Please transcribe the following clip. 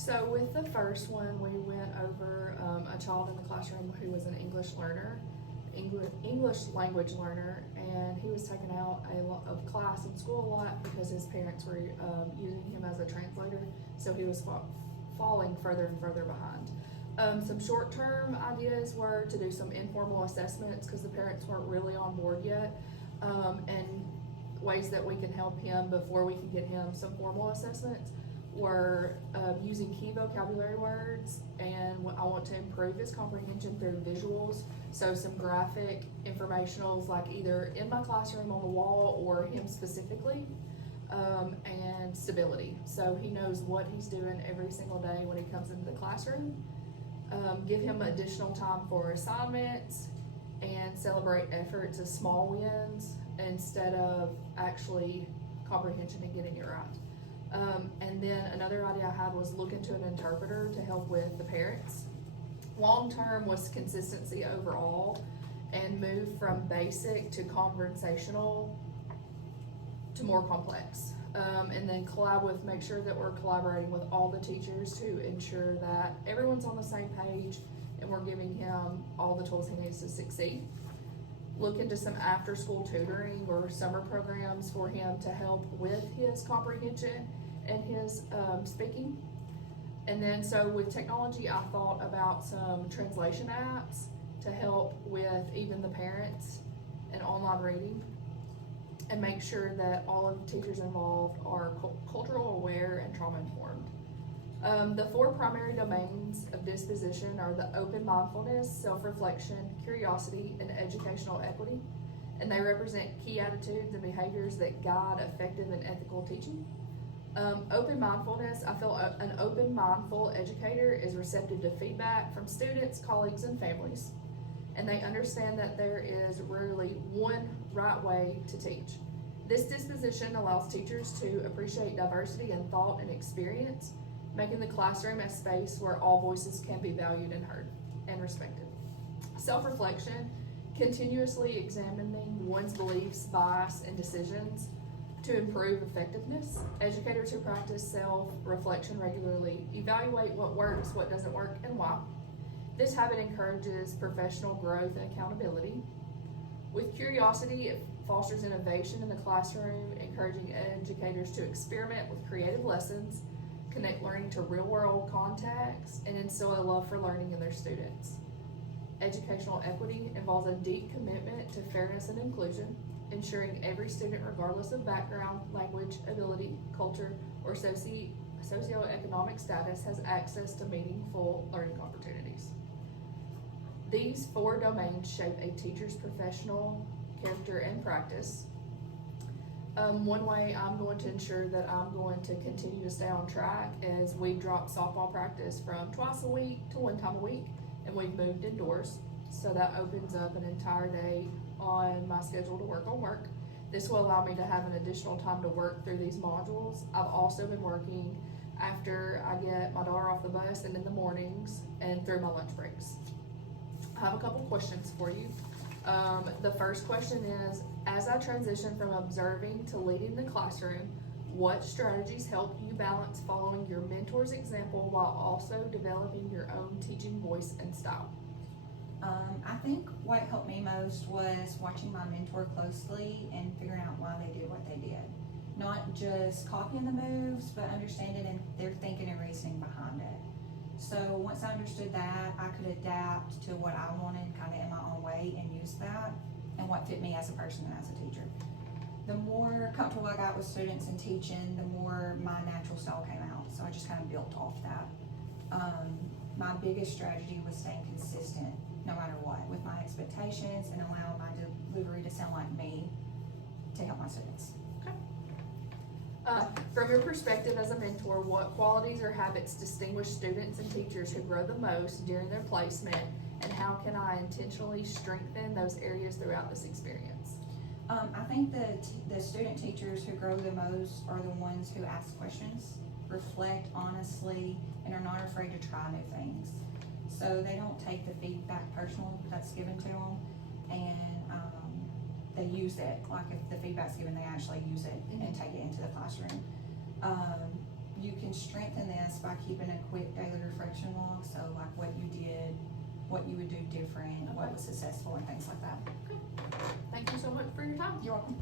So with the first one, we went over a child in the classroom who was an English learner, English language learner, and he was taken out a lot of class in school a lot because his parents were using him as a translator, so he was falling further and further behind. Some short-term ideas were to do some informal assessments because the parents weren't really on board yet, and ways that we can help him before we can get him some formal assessments were using key vocabulary words, and I want to improve his comprehension through visuals. So some graphic informationals, like either in my classroom on the wall or him specifically, and stability. So he knows what he's doing every single day when he comes into the classroom. Give him additional time for assignments and celebrate efforts as small wins instead of actually comprehension and getting it right. And then another idea I had was look into an interpreter to help with the parents. Long term was consistency overall and move from basic to conversational to more complex. And then make sure that we're collaborating with all the teachers to ensure that everyone's on the same page and we're giving him all the tools he needs to succeed. Look into some after school tutoring or summer programs for him to help with his comprehension and his speaking. And then so with technology, I thought about some translation apps to help with even the parents and online reading, and make sure that all of the teachers involved are cultural aware and trauma informed. The 4 primary domains of disposition are the open mindfulness, self-reflection, curiosity, and educational equity. And they represent key attitudes and behaviors that guide effective and ethical teaching. Open mindfulness, I feel an open, mindful educator is receptive to feedback from students, colleagues, and families. And they understand that there is rarely one right way to teach. This disposition allows teachers to appreciate diversity in thought and experience, making the classroom a space where all voices can be valued and heard and respected. Self-reflection, continuously examining one's beliefs, bias, and decisions to improve effectiveness. Educators who practice self-reflection regularly evaluate what works, what doesn't work, and why. This habit encourages professional growth and accountability. With curiosity, it fosters innovation in the classroom, encouraging educators to experiment with creative lessons, connect learning to real-world contacts, and instill a love for learning in their students. Educational equity involves a deep commitment to fairness and inclusion, ensuring every student, regardless of background, language, ability, culture, or socioeconomic status, has access to meaningful learning opportunities. These 4 domains shape a teacher's professional character and practice. One way I'm going to ensure that I'm going to continue to stay on track is we dropped softball practice from twice a week to 1 time a week, and we've moved indoors. So that opens up an entire day on my schedule to work on work. This will allow me to have an additional time to work through these modules. I've also been working after I get my daughter off the bus and in the mornings and through my lunch breaks. I have a couple questions for you. The first question is, as I transition from observing to leading the classroom, what strategies help you balance following your mentor's example while also developing your own teaching voice and style? I think what helped me most was watching my mentor closely and figuring out why they did what they did. Not just copying the moves, but understanding their thinking and reasoning behind it. So once I understood that, I could adapt to what I wanted kind of in my own way and use that and what fit me as a person and as a teacher. The more comfortable I got with students and teaching, the more my natural style came out. So I just kind of built off that. My biggest strategy was staying consistent no matter what with my expectations and allowing my delivery to sound like me to help my students. From your perspective as a mentor, what qualities or habits distinguish students and teachers who grow the most during their placement, and how can I intentionally strengthen those areas throughout this experience? I think that the student teachers who grow the most are the ones who ask questions, reflect honestly, and are not afraid to try new things. So they don't take the feedback personal that's given to them, and they use it. Like if the feedback's given, they actually use it and take it into the classroom. you can strengthen this by keeping a quick daily reflection log, so like what you did, what you would do different, what was successful and things like that. Thank you so much for your time. You're welcome.